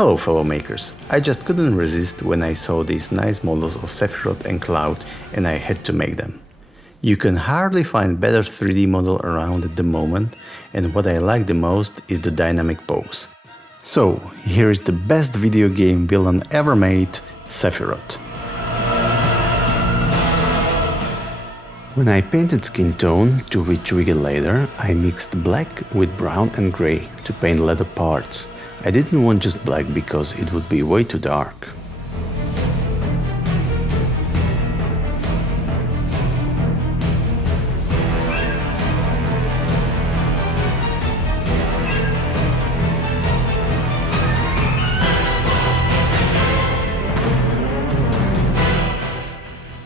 Hello fellow makers, I just couldn't resist when I saw these nice models of Sephiroth and Cloud and I had to make them. You can hardly find better 3D model around at the moment, and what I like the most is the dynamic pose. So here is the best video game villain ever made, Sephiroth. When I painted skin tone, to which we get later, I mixed black with brown and grey to paint leather parts. I didn't want just black because it would be way too dark.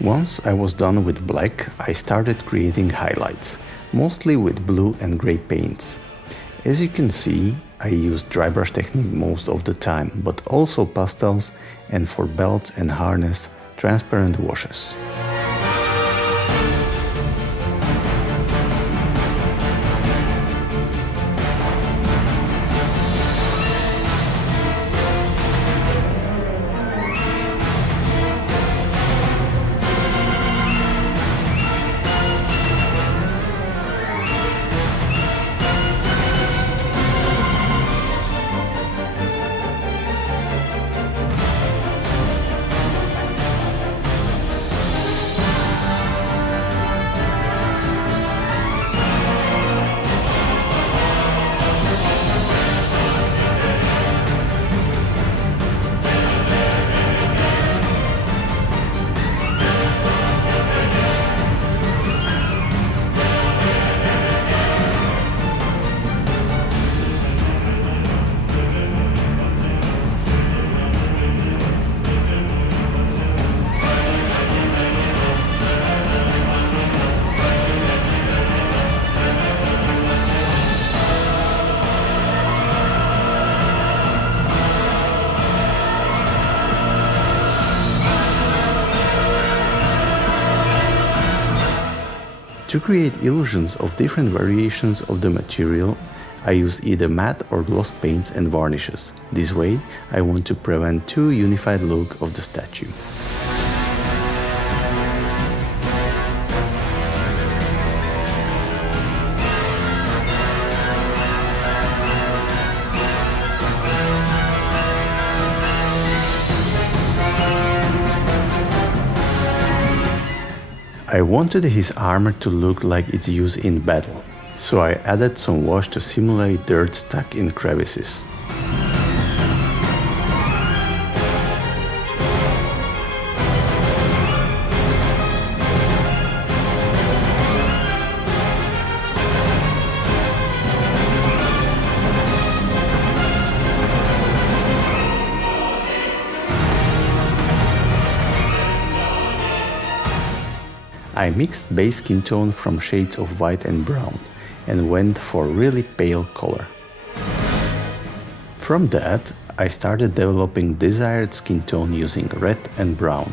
Once I was done with black, I started creating highlights, mostly with blue and grey paints. As you can see, I use dry brush technique most of the time, but also pastels, and for belts and harness, transparent washes. To create illusions of different variations of the material, I use either matte or gloss paints and varnishes. This way, I want to prevent too unified look of the statue. I wanted his armor to look like it's used in battle, so I added some wash to simulate dirt stuck in crevices. I mixed base skin tone from shades of white and brown and went for really pale color. From that, I started developing desired skin tone using red and brown.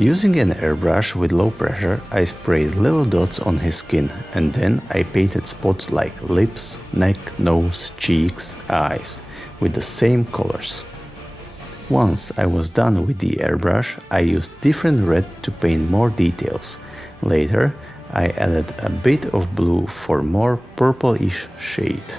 Using an airbrush with low pressure, I sprayed little dots on his skin, and then I painted spots like lips, neck, nose, cheeks, eyes, with the same colors. Once I was done with the airbrush, I used different red to paint more details. Later, I added a bit of blue for more purplish shade.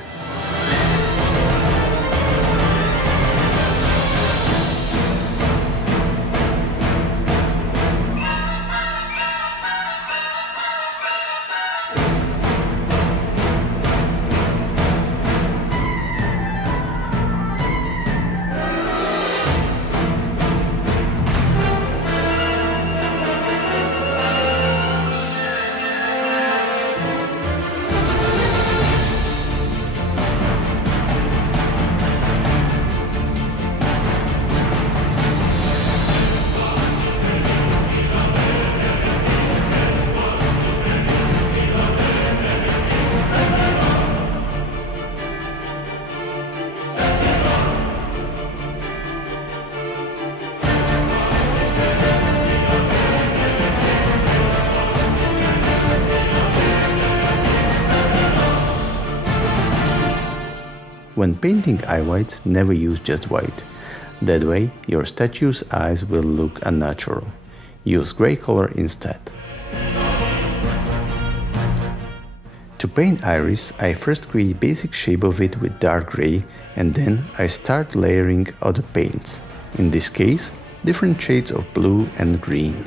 When painting eye whites, never use just white. That way, your statue's eyes will look unnatural. Use grey color instead. To paint iris, I first create basic shape of it with dark grey, and then I start layering other paints. In this case, different shades of blue and green.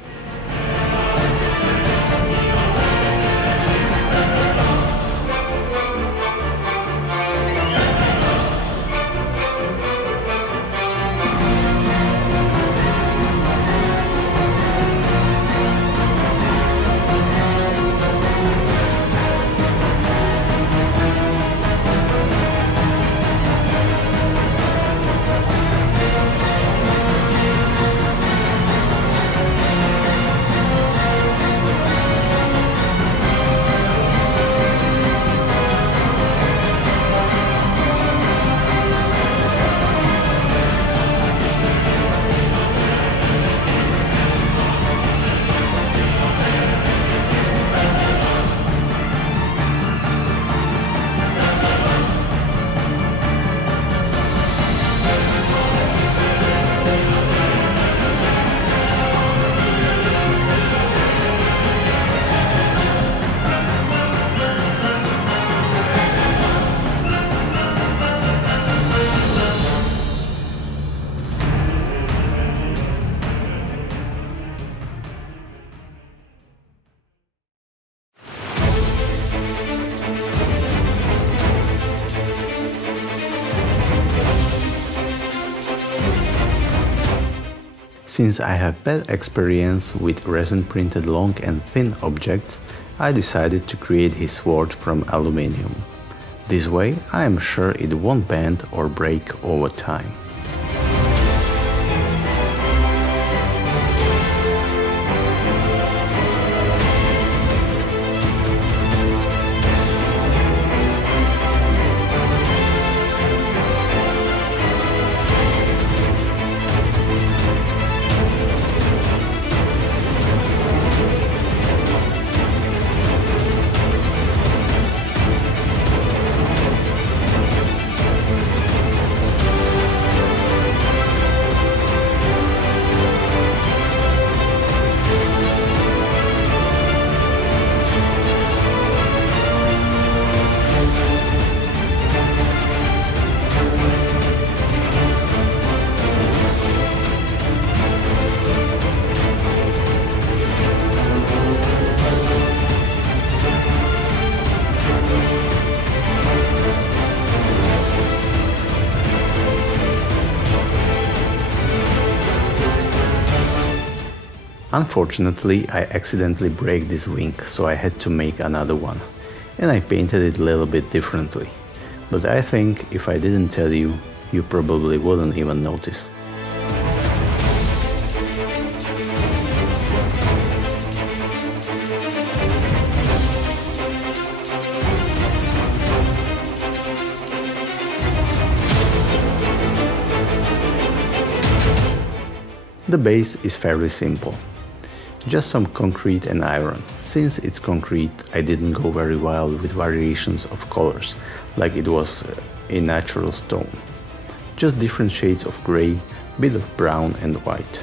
Since I have bad experience with resin printed long and thin objects, I decided to create his sword from aluminium. This way I am sure it won't bend or break over time. Unfortunately, I accidentally break this wing, so I had to make another one, and I painted it a little bit differently. But I think if I didn't tell you, you probably wouldn't even notice. The base is fairly simple. Just some concrete and iron. Since it's concrete, I didn't go very wild with variations of colors, like it was a natural stone. Just different shades of grey, bit of brown and white.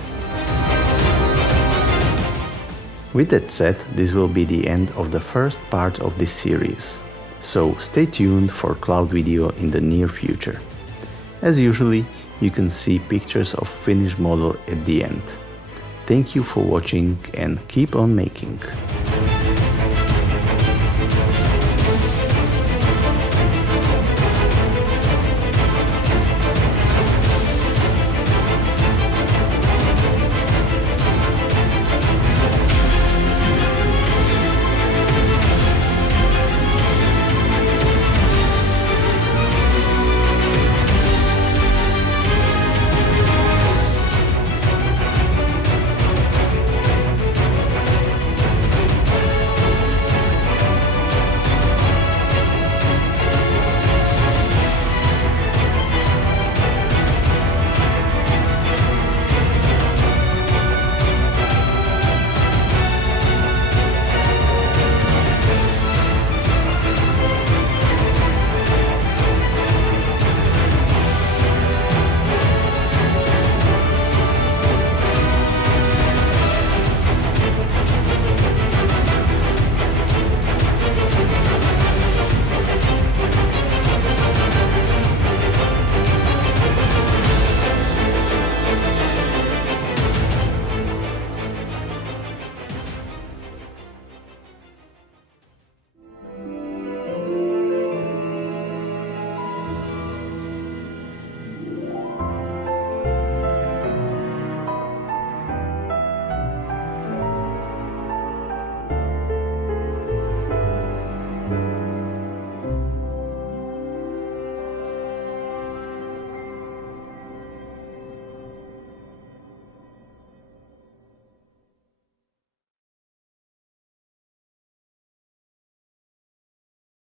With that said, this will be the end of the first part of this series. So stay tuned for cloud video in the near future. As usually, you can see pictures of finished model at the end. Thank you for watching and keep on making.